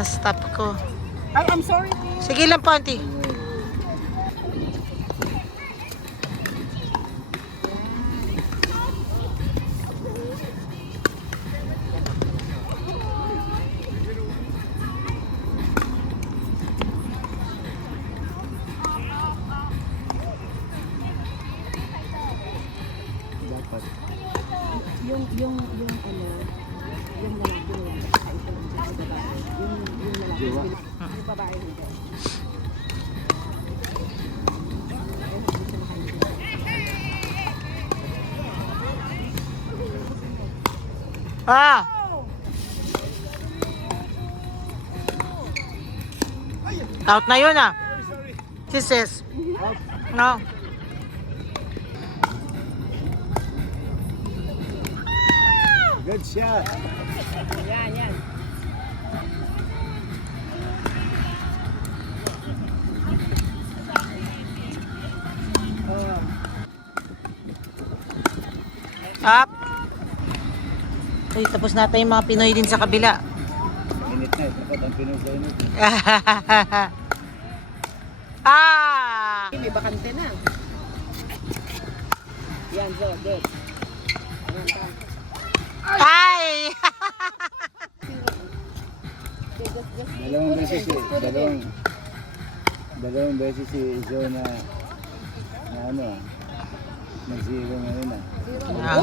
Na-stop ko. I'm sorry. Sige lang po, auntie. Yung ano, yung lalaki yung babae. Yung lalaki, yung babae hindi. Ah! Out na yun ah. Kisses. No. Good shot. Yan, yan. Up. Ay, tapos natin yung mga Pinoy din sa kabila. Init na. Dapat ang Pinoy sa init. Ah! May bakante na. Yan, go, good. Ay! Dalawang beses si Joe na ano, nag-zero ngayon ah.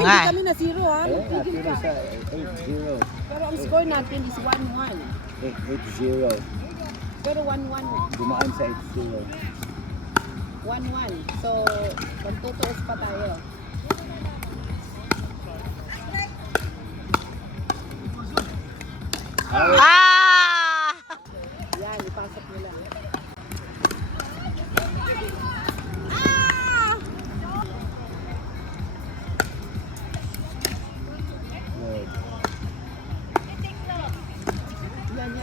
Uy, hindi kami na zero ha. Ayun nga, pero sa 8-0. Pero ang score natin is 1-1. 8-0. Pero 1-1. Dumaan sa 8-0. 1-1. So, magtutuos pa tayo. Ah! Yan, ipasok nila. Good. Yan.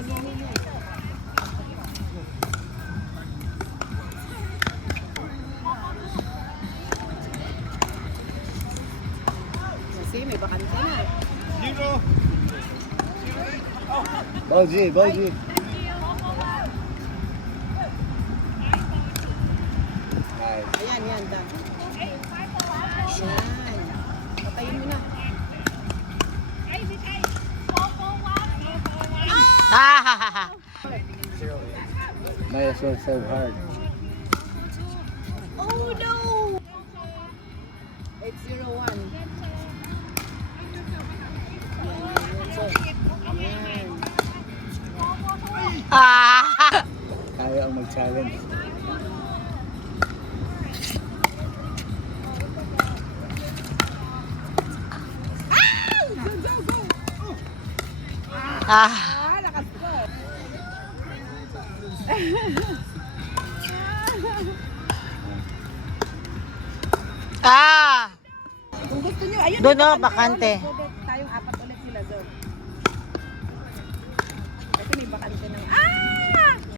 Kasi may bakante na. Bauji. Ayan, yan. Yan. Patayin mo na. Ah! Might as well serve hard. Oh no! 8-0-1. Yan. Ah! Kaya ang mag-challenge. Ah! Lakas ko. Ah! Kung gusto nyo, ayun. Doon, no, bakante.